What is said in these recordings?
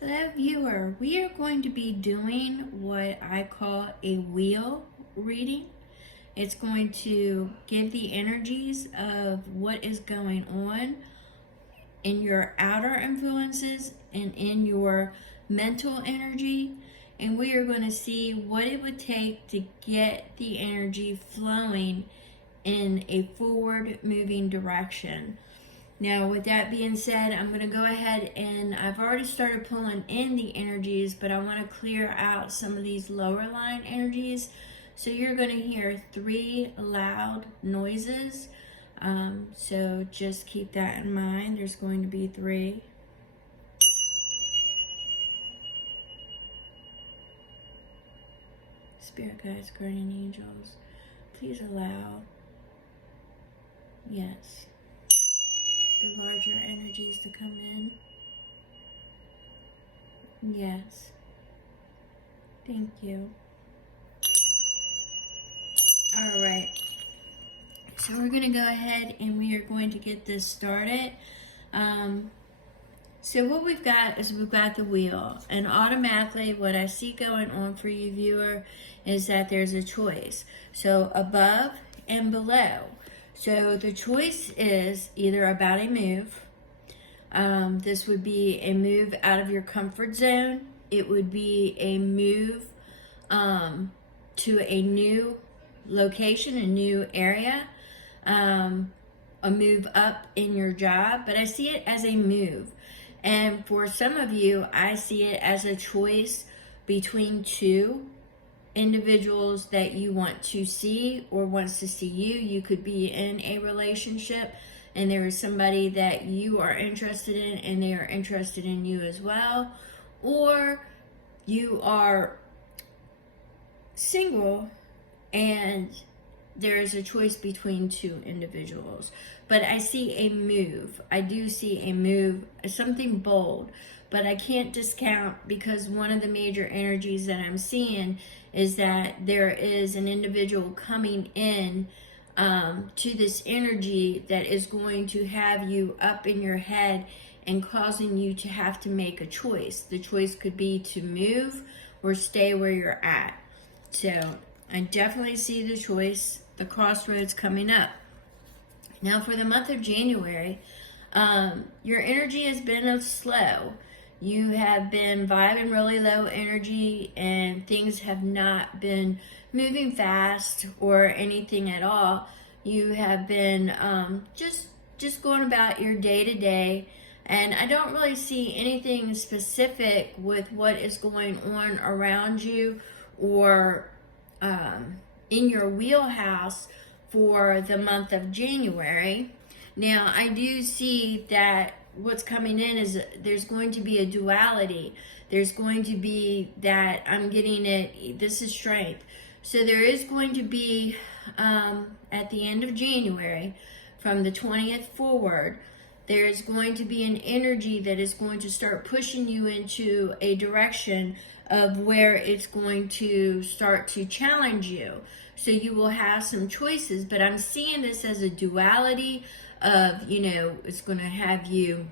Hello viewer, we are going to be doing what I call a wheel reading. It's going to give the energies of what is going on in your outer influences and in your mental energy. And we are going to see what it would take to get the energy flowing in a forward moving direction. Now, with that being said, I'm going to go ahead and I've already started pulling in the energies, but I want to clear out some of these lower line energies. So you're going to hear 3 loud noises. So just keep that in mind. There's going to be 3. Spirit guides, guardian angels, please allow, yes, the larger energies to come in. Yes. Thank you. All right. So we're going to go ahead and we are going to get this started. So what we've got is we've got the wheel, and automatically what I see going on for you viewer is that there's a choice. So above and below. So the choice is either about a move. This would be a move out of your comfort zone. It would be a move to a new location, a new area, a move up in your job. But I see it as a move. And for some of you, I see it as a choice between 2 individuals that you want to see or wants to see you. You could be in a relationship and there is somebody that you are interested in and they are interested in you as well. Or you are single and there is a choice between 2 individuals. But I see a move. I do see a move, something bold. But I can't discount, because one of the major energies that I'm seeing is that there is an individual coming in to this energy that is going to have you up in your head and causing you to have to make a choice. The choice could be to move or stay where you're at. So I definitely see the choice, the crossroads coming up. Now for the month of January, your energy has been slow. You have been vibing really low energy and things have not been moving fast or anything at all. You have been just going about your day to day, and I don't really see anything specific with what is going on around you or in your wheelhouse for the month of January. Now, I do see that what's coming in is there's going to be a duality. There's going to be that I'm getting it, this is strength. So there is going to be, at the end of January, from the 20th forward, there is going to be an energy that is going to start pushing you into a direction of where it's going to start to challenge you. So you will have some choices, but I'm seeing this as a duality of, it's going to have you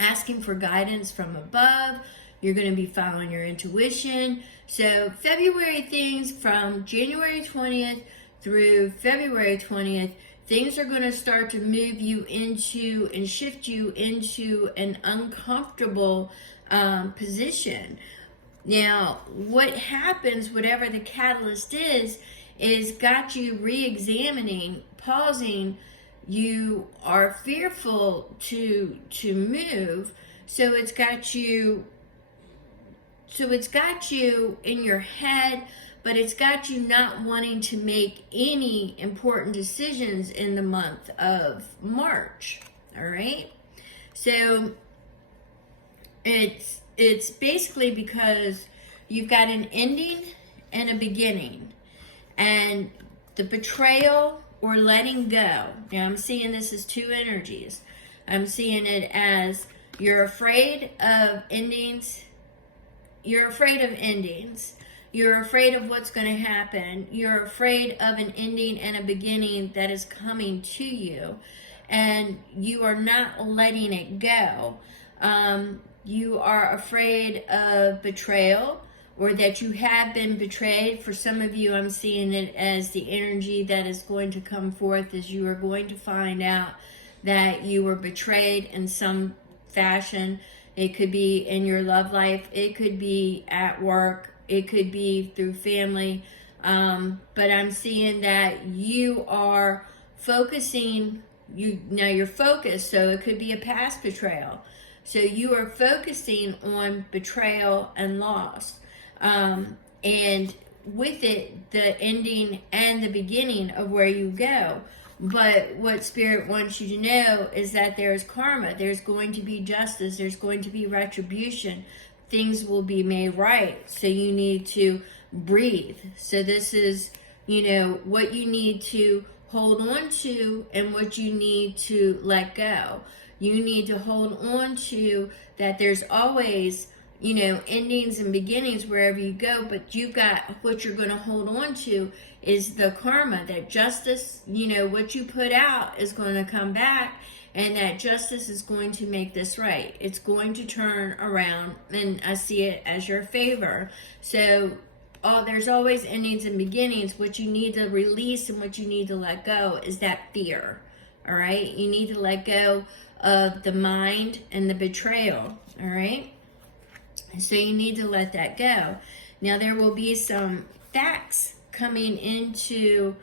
asking for guidance from above. You're going to be following your intuition. So February things from January 20th through February 20th, things are going to start to move you into and shift you into an uncomfortable position. Now, what happens, whatever the catalyst is got you re-examining, pausing. You are fearful to move, so it's got you in your head, but it's got you not wanting to make any important decisions in the month of March. All right, so it's basically because you've got an ending and a beginning, and the betrayal or letting go. Now I'm seeing this as 2 energies. I'm seeing it as you're afraid of endings. You're afraid of endings. You're afraid of what's going to happen. You're afraid of an ending and a beginning that is coming to you, and you are not letting it go. you are afraid of betrayal, or that you have been betrayed. For some of you, I'm seeing it as the energy that is going to come forth as you are going to find out that you were betrayed in some fashion. It could be in your love life, it could be at work, it could be through family. But I'm seeing that you are focusing, you're focused, so it could be a past betrayal. So you are focusing on betrayal and loss. And with it, the ending and the beginning of where you go. But what Spirit wants you to know is that there's karma. There's going to be justice. There's going to be retribution. Things will be made right. So you need to breathe. So this is, what you need to hold on to and what you need to let go. You need to hold on to that there's always, endings and beginnings wherever you go, but you've got what you're going to hold on to is the karma, that justice, what you put out is going to come back, and that justice is going to make this right. It's going to turn around, and I see it as your favor. So there's always endings and beginnings. What you need to release and what you need to let go is that fear. All right? You need to let go of the mind and the betrayal. All right? So you need to let that go. Now there will be some facts coming into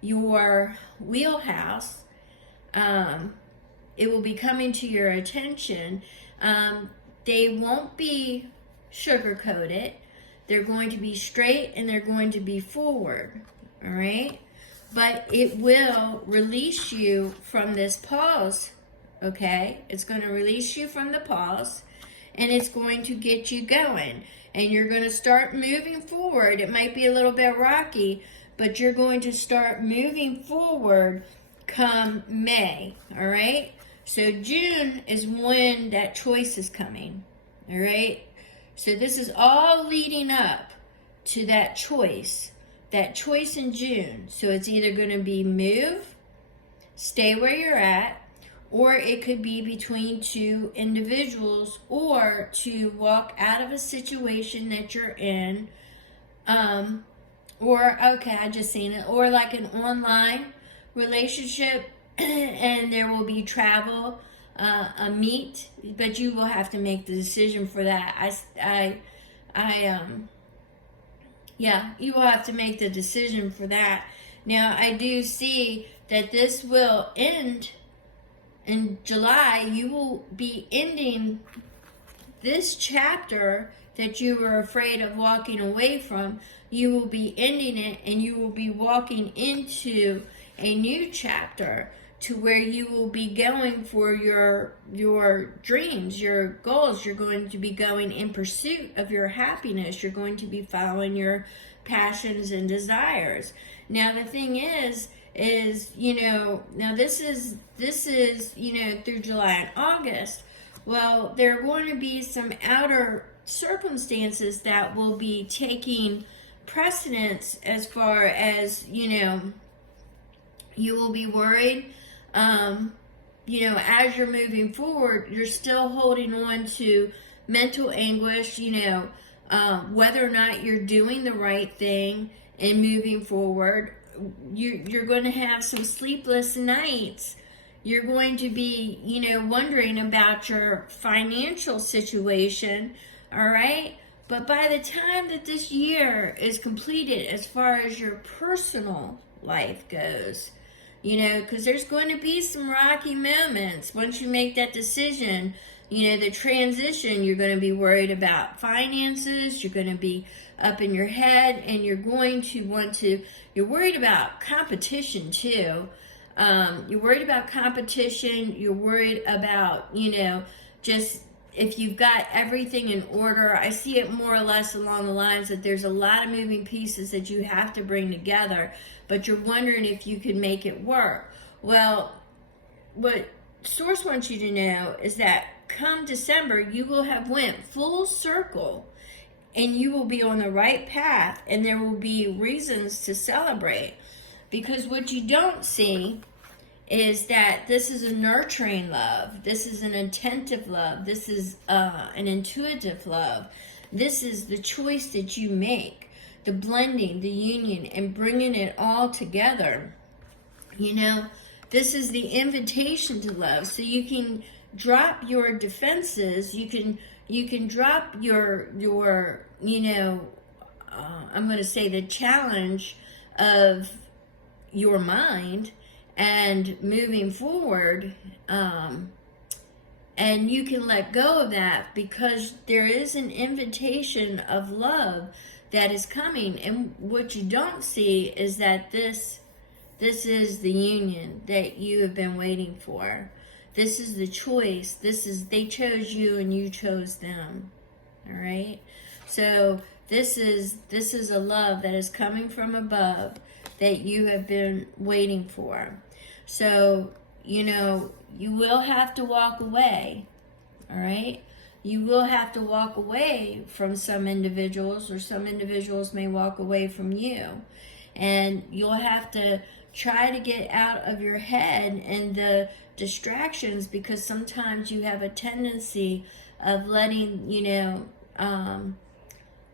your wheelhouse. It will be coming to your attention. They won't be sugar-coated. They're going to be straight and they're going to be forward. All right? But it will release you from this pause. Okay? It's going to release you from the pause. And it's going to get you going. And you're going to start moving forward. It might be a little bit rocky, but you're going to start moving forward come May. All right? So June is when that choice is coming. All right? So this is all leading up to that choice in June. So it's either going to be move, stay where you're at, or it could be between two individuals, or to walk out of a situation that you're in, or, okay, I just seen it, or like an online relationship, and there will be travel, a meet, but you will have to make the decision for that. You will have to make the decision for that. Now, I do see that this will end in July. You will be ending this chapter that you were afraid of walking away from. You will be ending it, and you will be walking into a new chapter to where you will be going for your dreams, your goals. You're going to be going in pursuit of your happiness. You're going to be following your passions and desires. Now, the thing is now this is through July and August. Well, there are going to be some outer circumstances that will be taking precedence, as far as, you will be worried, as you're moving forward. You're still holding on to mental anguish, whether or not you're doing the right thing and moving forward. You're going to have some sleepless nights. You're going to be, wondering about your financial situation, all right? But by the time that this year is completed, as far as your personal life goes, because there's going to be some rocky moments once you make that decision. The transition, you're going to be worried about finances, you're going to be up in your head, and you're going to you're worried about competition too. You're worried about competition, you're worried about, just if you've got everything in order. I see it more or less along the lines that there's a lot of moving pieces that you have to bring together, but you're wondering if you can make it work. Well, what Source wants you to know is that come December, you will have went full circle, and you will be on the right path, and there will be reasons to celebrate. Because what you don't see is that this is a nurturing love. This is an attentive love. This is an intuitive love. This is the choice that you make, the blending, the union, and bringing it all together. You know, this is the invitation to love. So you can drop your defenses. You can drop your you know, I'm going to say the challenge of your mind and moving forward, and you can let go of that, because there is an invitation of love that is coming. And what you don't see is that this is the union that you have been waiting for. This is the choice. They chose you and you chose them. All right? So this is a love that is coming from above that you have been waiting for. So, you know, you will have to walk away. All right? You will have to walk away from some individuals, or some individuals may walk away from you. And you'll have to try to get out of your head and the distractions, because sometimes you have a tendency of letting, you know,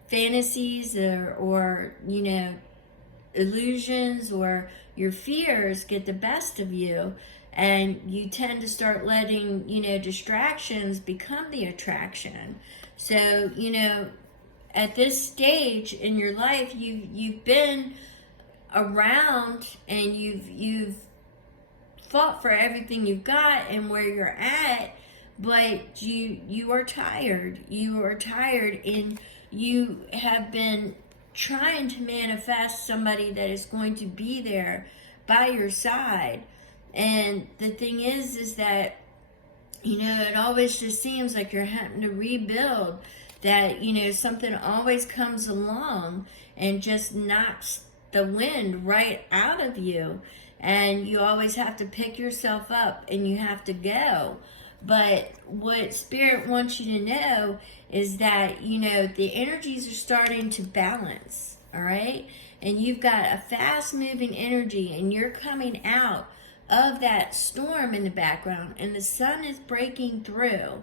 fantasies or, you know, illusions or your fears get the best of you, and you tend to start letting, you know, distractions become the attraction. So, you know, at this stage in your life, you've been around and you've fought for everything you've got and where you're at, but you are tired. You are tired, and you have been trying to manifest somebody that is going to be there by your side. And the thing is that, you know, it always just seems like you're having to rebuild, that, you know, something always comes along and just knocks the wind right out of you, and you always have to pick yourself up and you have to go. But what Spirit wants you to know is that, you know, the energies are starting to balance, all right? And you've got a fast-moving energy, and you're coming out of that storm in the background, and the sun is breaking through,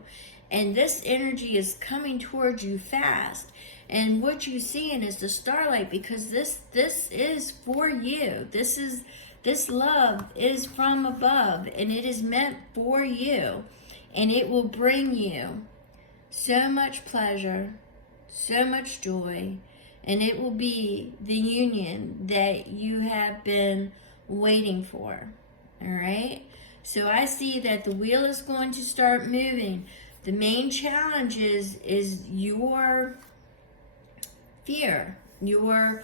and this energy is coming towards you fast. And what you're seeing is the starlight, because this is for you. This love is from above, and it is meant for you. And it will bring you so much pleasure, so much joy, and it will be the union that you have been waiting for. All right? So I see that the wheel is going to start moving. The main challenge is your fear, your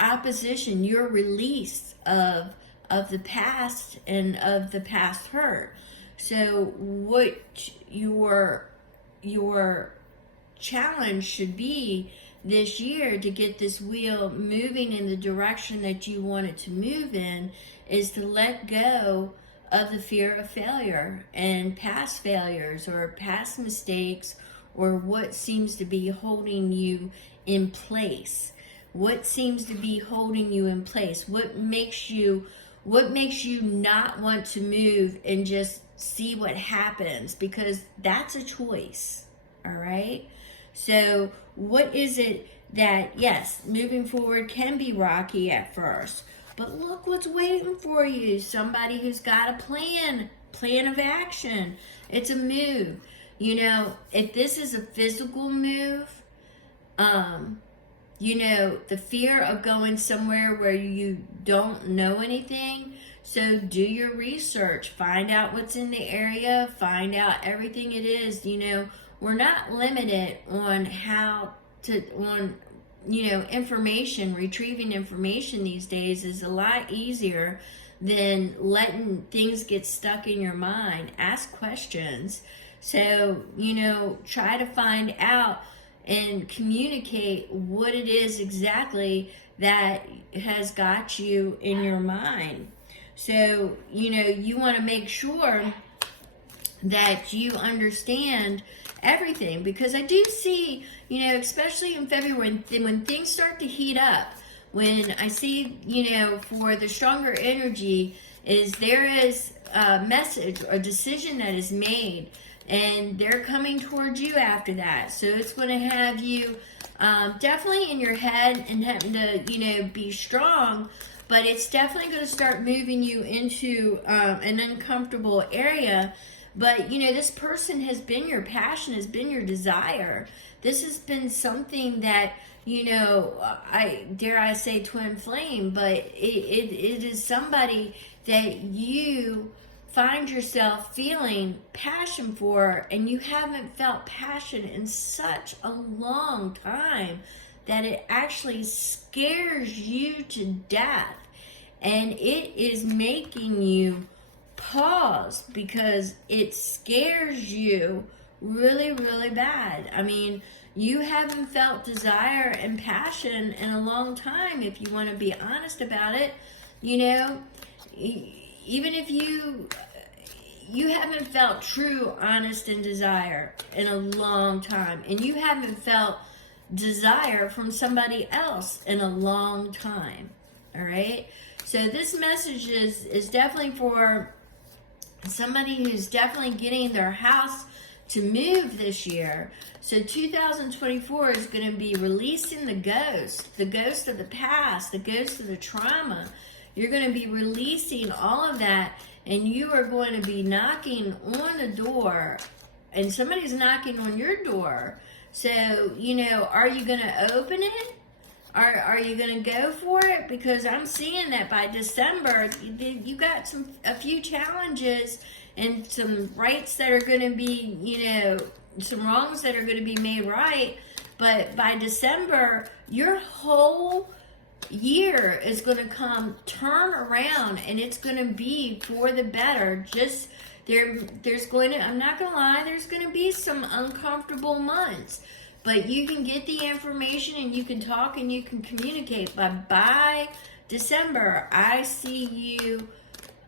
opposition, your release of the past and of the past hurt. So what your challenge should be this year to get this wheel moving in the direction that you want it to move in is to let go of the fear of failure and past failures or past mistakes, or what seems to be holding you in place. What seems to be holding you in place? What makes you not want to move and just see what happens? Because that's a choice. All right? So what is it that, yes, moving forward can be rocky at first, but look what's waiting for you. Somebody who's got a plan of action. It's a move. You know, if this is a physical move, you know, the fear of going somewhere where you don't know anything. So do your research, find out what's in the area, find out everything it is. You know, we're not limited on information. Retrieving information these days is a lot easier than letting things get stuck in your mind. Ask questions. So, you know, try to find out and communicate what it is exactly that has got you in your mind. So, you know, you want to make sure that you understand everything, because I do see, you know, especially in February when things start to heat up, when I see, you know, for the stronger energy, is there is a message or decision that is made, and they're coming towards you after that. So it's going to have you definitely in your head and having to, be strong, but it's definitely going to start moving you into an uncomfortable area. But, this person has been your passion, has been your desire. This has been something that, I dare I say twin flame, but it is somebody that you find yourself feeling passion for, and you haven't felt passion in such a long time that it actually scares you to death, and it is making you pause because it scares you really, really bad. I mean, you haven't felt desire and passion in a long time, if you want to be honest about it. Even if you haven't felt true, honest, and desire in a long time, and you haven't felt desire from somebody else in a long time. All right, so this message is definitely for somebody who's definitely getting their house to move this year. So 2024 is going to be releasing the ghost of the past, the ghost of the trauma. You're going to be releasing all of that, and you are going to be knocking on the door, and somebody's knocking on your door. So, are you going to open it? Are you going to go for it? Because I'm seeing that by December, you got a few challenges and some rights that are going to be, some wrongs that are going to be made right. But by December, your whole year is going to turn around, and it's going to be for the better. Just there's going to, I'm not going to lie, there's going to be some uncomfortable months, but you can get the information and you can talk and you can communicate. But by December, I see you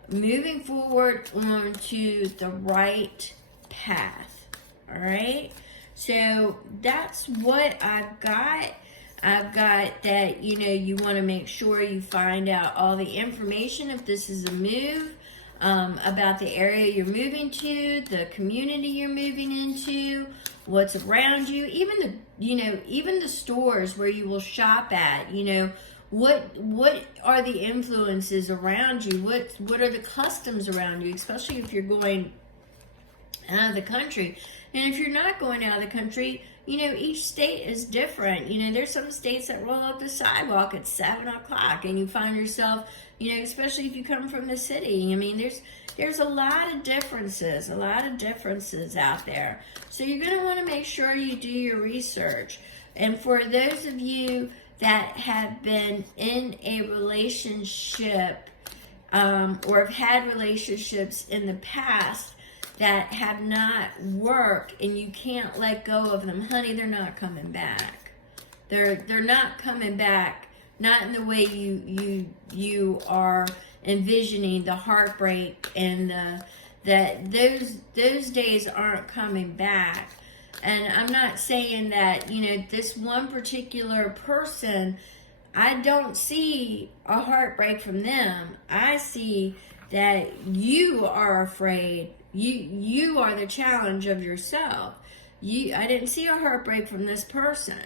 moving forward onto the right path. All right, so that's what I've got. I've got that, you want to make sure you find out all the information if this is a move, about the area you're moving to, the community you're moving into, what's around you, even the stores where you will shop at, what are the influences around you? What are the customs around you, especially if you're going out of the country. And if you're not going out of the country, each state is different. There's some states that roll up the sidewalk at 7 o'clock, and you find yourself, especially if you come from the city. I mean, there's a lot of differences out there. So you're going to want to make sure you do your research. And for those of you that have been in a relationship, or have had relationships in the past that have not worked and you can't let go of them, honey, they're not coming back. They're not coming back, not in the way you are envisioning, the heartbreak and those days aren't coming back. And I'm not saying that, this one particular person, I don't see a heartbreak from them. I see that you are afraid. You are the challenge of yourself. I didn't see a heartbreak from this person.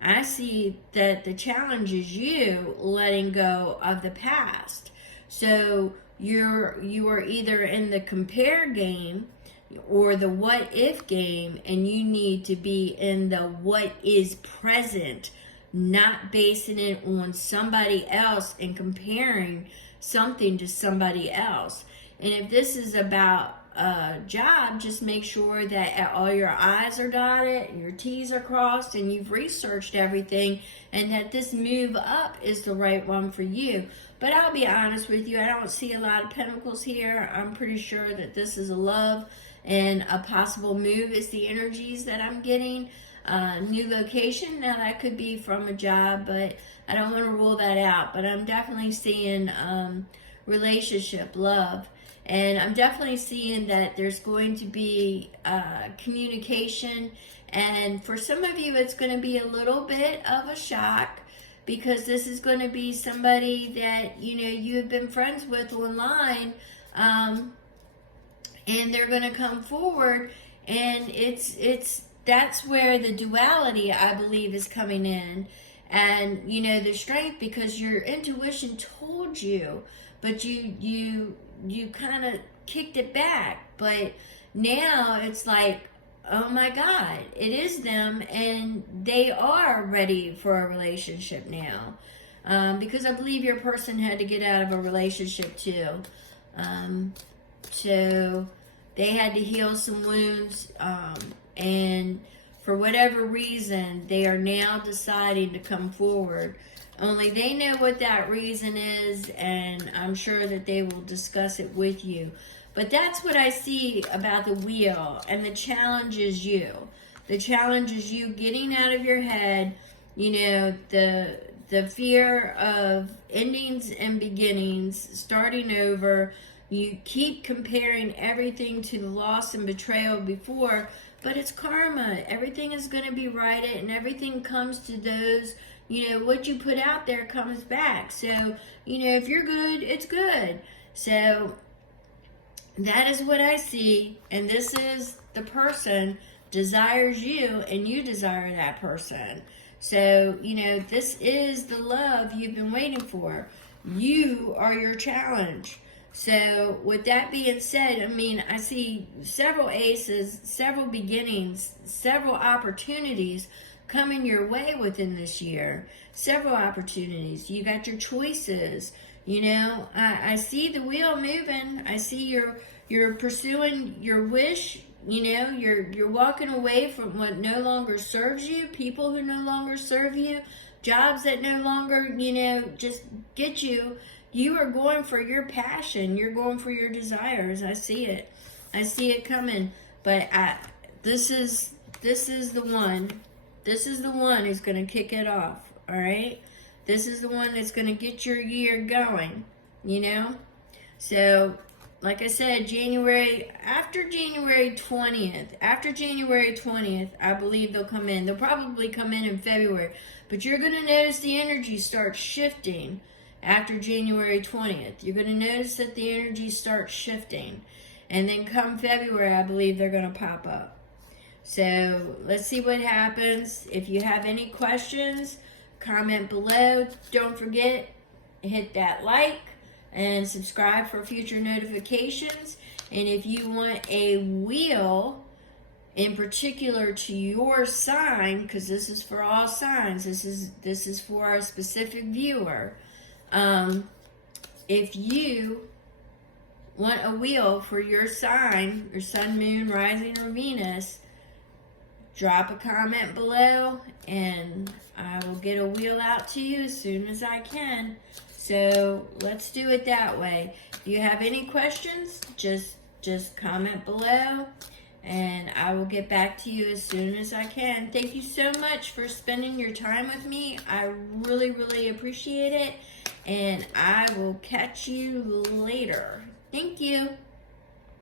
I see that the challenge is you letting go of the past. So you are either in the compare game or the what if game, and you need to be in the what is present, not basing it on somebody else and comparing something to somebody else. And if this is about a job, just make sure that all your I's are dotted and your T's are crossed and you've researched everything, and that this move up is the right one for you. But I'll be honest with you, I don't see a lot of pentacles here. I'm pretty sure that this is a love and a possible move is the energies that I'm getting. New location, now that could be from a job, but I don't want to rule that out. But I'm definitely seeing relationship, love. And I'm definitely seeing that there's going to be communication. And for some of you, it's going to be a little bit of a shock because this is going to be somebody that, you know, you have been friends with online, and they're going to come forward, and that's where the duality, I believe, is coming in. And, you know, the strength, because your intuition told you, but you kind of kicked it back. But now it's like, oh my God, it is them, and they are ready for a relationship now. Because I believe your person had to get out of a relationship too. So they had to heal some wounds, and for whatever reason, they are now deciding to come forward. Only they know what that reason is, and I'm sure that they will discuss it with you. But that's what I see about the wheel, and the challenge is you. The challenge is you getting out of your head, you know, the fear of endings and beginnings, starting over. You keep comparing everything to the loss and betrayal before, but it's karma. Everything is going to be righted, and everything comes to those, you know, what you put out there comes back. So, you know, if you're good, it's good. So that is what I see, and this is the person desires you, and you desire that person. So, you know, this is the love you've been waiting for. You are your challenge. So, with that being said, I mean, I see several aces, several beginnings, several opportunities coming your way within this year. Several opportunities. You got your choices. You know, I see the wheel moving. I see you're pursuing your wish. You know, you're walking away from what no longer serves you, people who no longer serve you, jobs that no longer, you know, just get you. You are going for your passion. You're going for your desires. I see it. I see it coming. But this is the one. This is the one who's going to kick it off. All right? This is the one that's going to get your year going. You know? So, like I said, after January 20th, I believe they'll come in. They'll probably come in February. But you're going to notice the energy starts shifting. After January 20th, you're going to notice that the energy starts shifting. And then come February, I believe they're going to pop up. So let's see what happens. If you have any questions, comment below. Don't forget, hit that like and subscribe for future notifications. And if you want a wheel in particular to your sign, because this is for all signs, this is for a specific viewer. If you want a wheel for your sign, your sun, moon, rising, or Venus, drop a comment below, and I will get a wheel out to you as soon as I can. So let's do it that way. If you have any questions, just comment below, and I will get back to you as soon as I can. Thank you so much for spending your time with me. I really, really appreciate it. And I will catch you later. Thank you.